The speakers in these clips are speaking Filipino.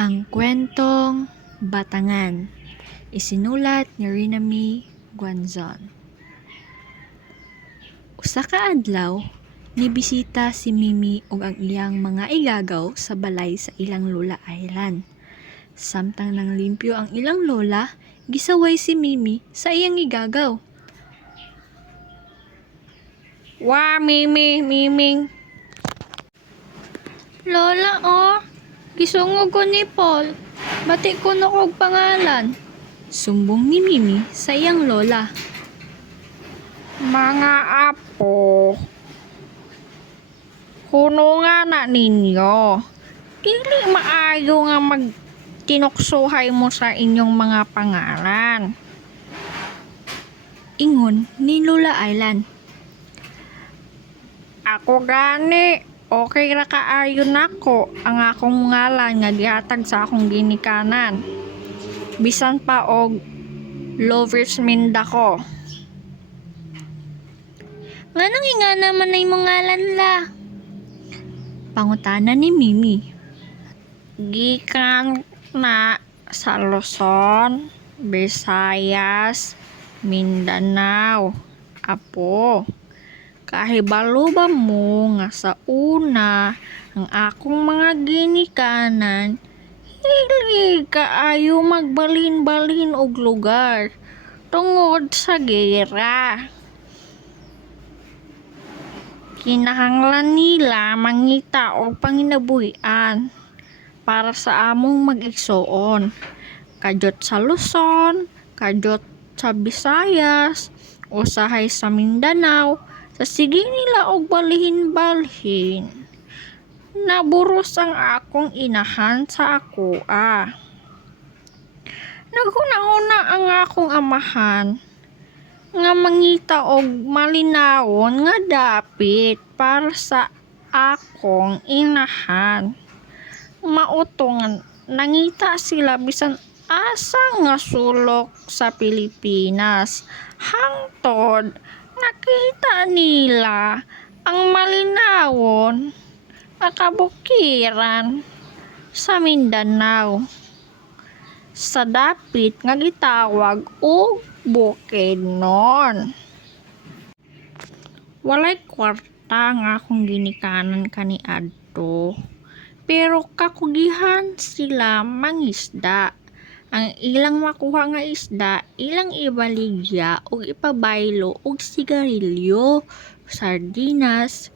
Ang kwentong Batangan, isinulat ni Rinami Guanzon. Usa ka adlaw, nibisita si Mimi ug ang iyang mga igagaw sa balay sa ilang lola Island. Samtang nang limpyo ang ilang lola, gisaway si Mimi sa iyang igagaw. Wa, Mimi, Miming. Lola, gisungog ko ni Paul. Bati ko na kog pangalan. Sumbong ni Mimi sa iyang lola. Mga apo, kuno nga na ninyo. Dili maayo nga magtinuksuhay mo sa inyong mga pangalan. Ingon ni Lola Island. Ako gani, okay ra kaayo nako ang akong ngalan nga gihatag sa akong ginikanan. Bisan pa og lovers minda ko. Nganong nga naman ay mong ngalan la? Pangutana ni Mimi. Gikan na sa Luzon, Visayas, Mindanao, apo. Kahibalo ba mo nga sa una ang akong mga ginikanan hili kaayo magbalhin-balhin og lugar tungod sa gera. Kinahanglan nila mangita og panginabuhian para sa among mag-igsoon. Kadyot sa Luzon, kadyot sa Visayas, usahay sa Mindanao, sa sige nila og balhin-balhin. Naburos ang akong inahan sa akoa. Naghuna-huna ang akong amahan nga mangita og malinawon nga dapit para sa akong inahan. Mauto nangita sila bisan asa nga sulok sa Pilipinas. Hangtod nakita nila ang malinawon nga kabukiran sa Mindanao. Sa dapit nga gitawag og Bukidnon. Walay kwarta nga akong ginikanan kaniadto. Pero kakugihan sila mangisda. Ang ilang makuha nga isda, ilang ibaligya o ipabaylo og sigarilyo, sardinas,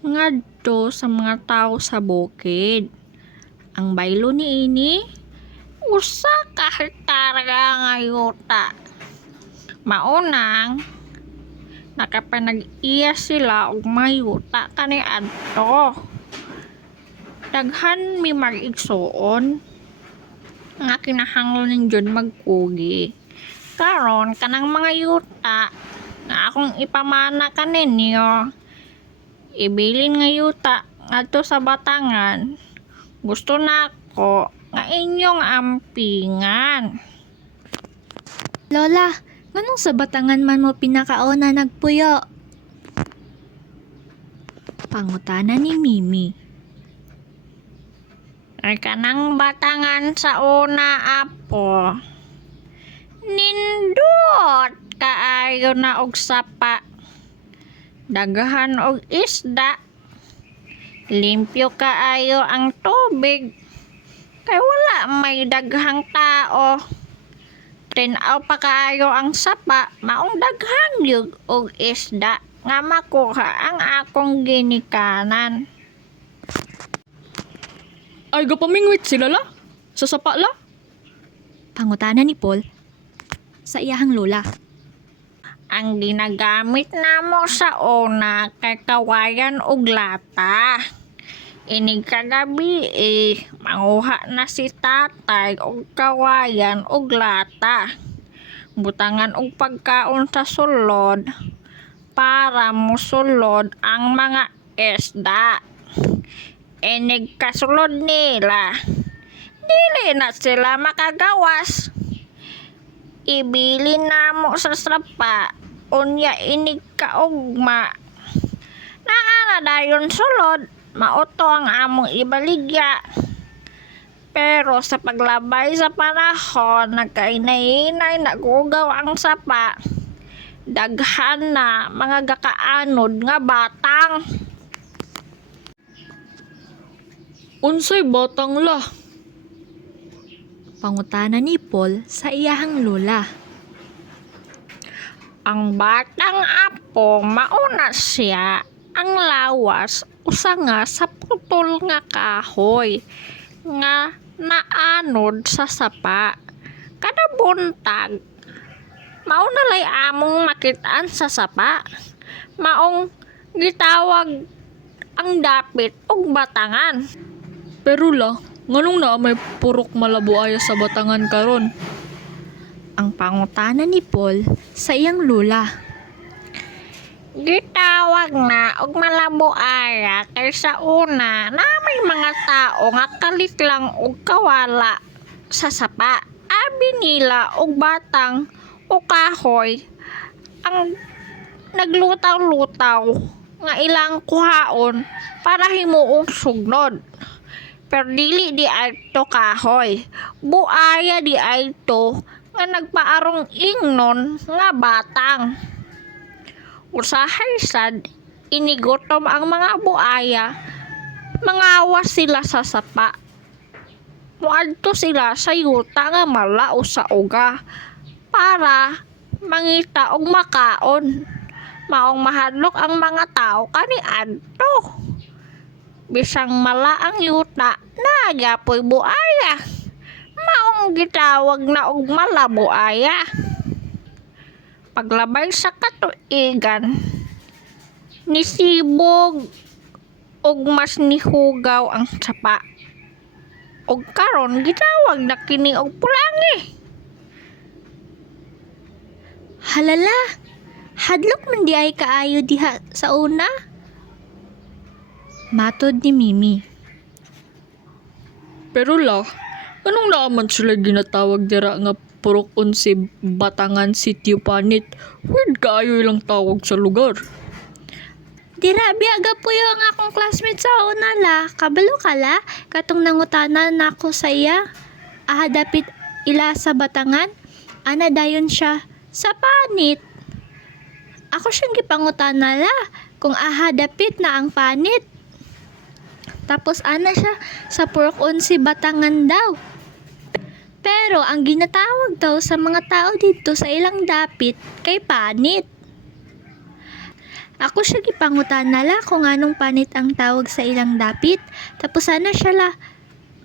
ngadto sa mga tao sa bukid. Ang baylo ni ini, usa ka hektarya nga yuta. Maunang, nakapanag-iya sila og mayuta kaniadto. Daghan mi mag-igsoon nga kinahanglan jud magkugi. Karon kanang mga yuta nga akong ipamana kaninyo, ibilin nga yuta ngadto sa Batangan. Gusto nako nga inyong ampingan. Lola, nganong sa Batangan man mo pinakauna nagpuyo? Pangutana ni Mimi. Ay kanang Batangan sa una, apo. Nindot kaayo na og sapa. Daghan og isda. Limpyo kaayo ang tubig. Kay wala may daghang tao. Trinaw pa kaayo ang sapa, maong daghan yug og isda nga makuha ang akong ginikanan. Ay, gapamingwit sila la? Sa sapa la? Pangutana ni Paul sa iyahang lola. Ang ginagamit namo sa una kay kawayan og lata. Inig kagabi manguha na si tatay og kawayan og lata. Butangan og pagkaon sa sulod para musulod ang mga isda. Inig kasulod nila, dili na sila makagawas. Ibili namo sa sapa, unya inig kaugma. Naana dayon sulod, mauto ang among ibaligya. Pero sa paglabay sa panahon, nagkainay-inay, nagugaw ang sapa. Daghan na mga gakaanod nga batang. Unsay batang la? Pangutana ni Paul sa iyahang lola. Ang batang apo mauna siya ang lawas usa nga sa putol nga kahoy nga naanod sa sapa. Kada buntag mauna lay among makitaan sa sapa. Maong gitawag ang dapit og batangan. Pero la, nganong na may purok malabuaya sa batangan karon? Ang pangutana ni Paul sa iyang lola. Gitawag na og malabuaya kay sa una na may mga tao nga kalit lang og kawala sa sapa. Abi nila og batang o kahoy ang naglutaw-lutaw nga ilang kuhaon para himuong sugnod. Pero dili di adto kahoy, buaya di adto nga nagpaarong ingnon nga batang. Usahay sad, inigutom ang mga buaya, mangawas sila sa sapa. Muadto sila sa yuta nga mala o sa uga para mangita og makaon. Maong mahadlok ang mga tao kaniadto. Bisang mala ang yuta, nagapoy buaya. Maong gitawag na og mala buaya. Paglabay sa katuigan, nisibog og mas nihugaw ang sapa. Og karon gitawag na kini og pulangi. Halala, hadlok man di ay kaayo diha sa una? Matod ni Mimi. Pero la, anong naaman sila ginatawag dira nga purok si Batangan Sitio Panit? Weird kaayo ilang tawag sa lugar. Dirabi aga po yung akong classmate sa una la. Kabalo ka la, katong nangutanan nako sa iya. Dapit ila sa Batangan. Ana dayon siya sa Panit. Ako siyang gipangutana la kung dapit na ang Panit. Tapos ana siya sa purok si Batangan daw. Pero ang ginatawag daw sa mga tao dito sa ilang dapit kay Panit. Ako siya gipangutana la kung anong panit ang tawag sa ilang dapit. Tapos sana siya la,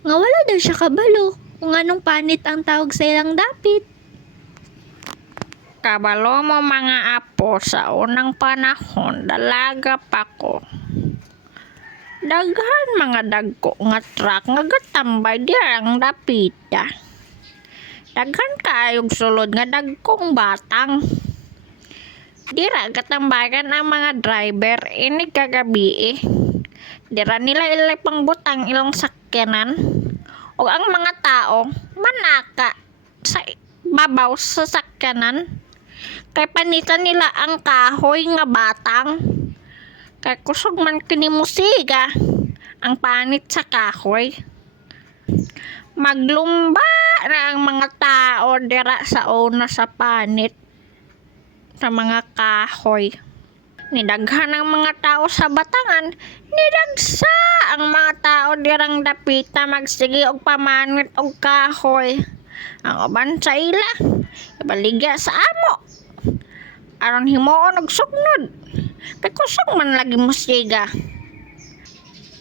nga wala daw siya kabalo kung anong panit ang tawag sa ilang dapit. Kabalo mo mga apo, sa unang panahon dalaga pa ko. Daghan mga dagko nga truck nga gatambay dirang dapita. Daghan kaayog sulod nga dagkong batang. Dira katambagan ang mga driver ini kagabi. Dira nila ilay pangbutang ilang sakyanan. O ang mga tao manaka sa babaw sa sakyanan. Kay panitan nila ang kahoy nga batang. Kay kusog man kini musiga ang panit sa kahoy. Maglumba na ang mga tao dira sa una sa panit sa mga kahoy. Nidaghan ang mga tao sa Batangan, nidagsa ang mga tao dirang dapita magsige og pamanit og kahoy. Ang uban sa ila, ibaligya sa amo. Aron himuon og sugnod. Kay kusog man lagi musiga.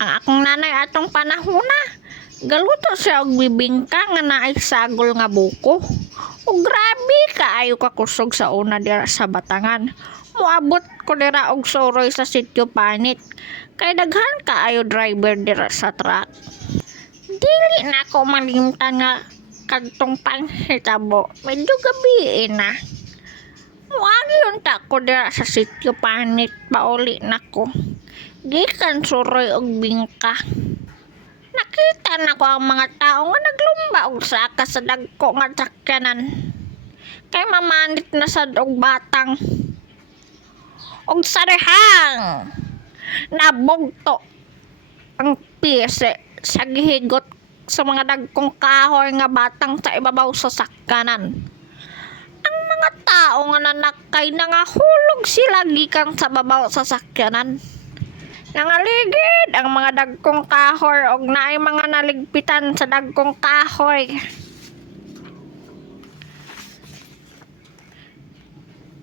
Ang akong nanay atong panahona, galuto siya og bibingka nga naay sagol nga buko. O grabe kaayo ka kusog sa una dira sa Batangan. Muabot ko dira og suroy sa Sitio Panit. Kay daghan kaayo driver dira sa truck. Dili na ako malimtan nga kadtong panghitabo. Medyo gabi na. Muagi unta ko dira sa Sitio Panit, pauli nako. Gikan suroy og bingka. Nakita na ko ang mga tao nga naglumba og saka sa dagko nga sakyanan. Kay mamanit na sad og batang. Og sarehang nabugto ang piyese sa gihigot sa mga dagkong kahoy nga batang sa ibabaw sa sakyanan. Ang mga tao nga nanakay nangahulog sila gikan sa babaw sa sakyanan. Nangaligid ang mga dagkong kahoy og naay mga naligpitan sa dagkong kahoy.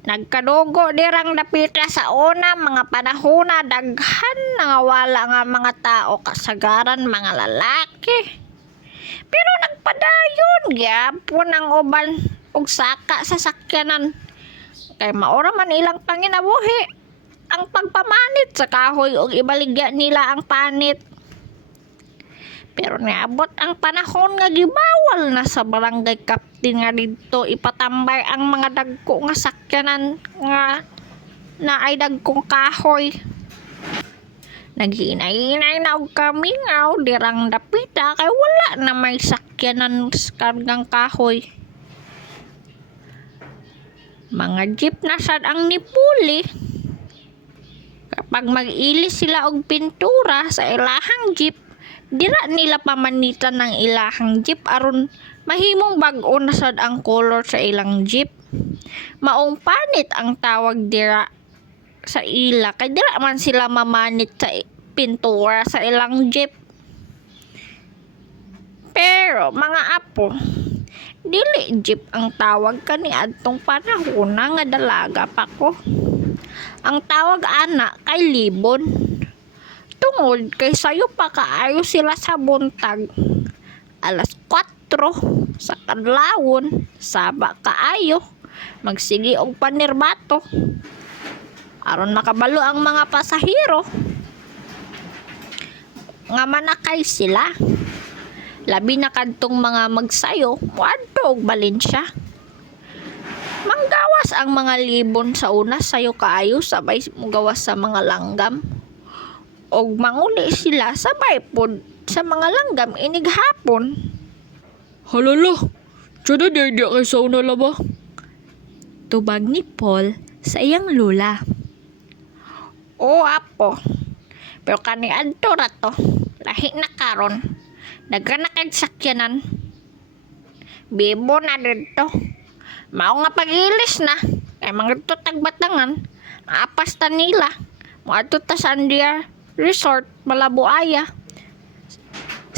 Nagkadugo dirang dapita sa una mga panahona daghan nangawala nga mga tao kasagaran mga lalaki. Pero nagpadayon gyapon ang uban og saka sa sakyanan. Kay maora man ilang panginabuhi ang pagpamanit sa kahoy og ibaligya nila ang panit. Pero niabot ang panahon nga gibawal na sa barangay captain nga didto ipatambay ang mga dagko nga sakyanan nga naay dagkong kahoy. Naghinay-hinay na og kamingaw dirang dapita kay wala na may sakyanan sa kargang kahoy. Mga jeep na sad ang nipuli. Kapag mag-ilis sila og pintura sa ilahang jeep, dira nila pamanitan ng ilahang jeep aron mahimong bag-o na sad ang color sa ilang jeep. Maong panit ang tawag dira sa ila kay dira man sila mamanit sa pintura sa ilang jeep. Pero mga apo, dili jeep ang tawag kaniadtong panahon nga dalaga pa ko. Ang tawag ana kay libon. Tungod kay sayo pa kaayo sila sa buntag. Alas 4 sa kadlawon, saba kaayo, magsigi og panirbato. Aron makabalo ang mga pasahero. Nga manakay sila. Labi na kadtong mga magsayo, muadto og Balensya. Manggawas ang mga libon sa una sayo kaayo sabay mugawas sa mga langgam. Og manguli sila sabay pod sa mga langgam inig hapon. Halala, tsada di kay sa una la ba? Tubag ni Paul sa iyang lula. O apo, pero kaniadto ra to, lahi na karon. Daghan na kag sakyanan. Bibo na dito. Mao nga pag-ilis na, kay mga tutag batangan, apas ta nila. Muadto ta sa Andia Resort, Malabuaya.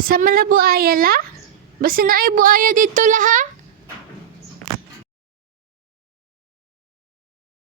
Sa Malabuaya la? Basta na ay buaya dito la ha?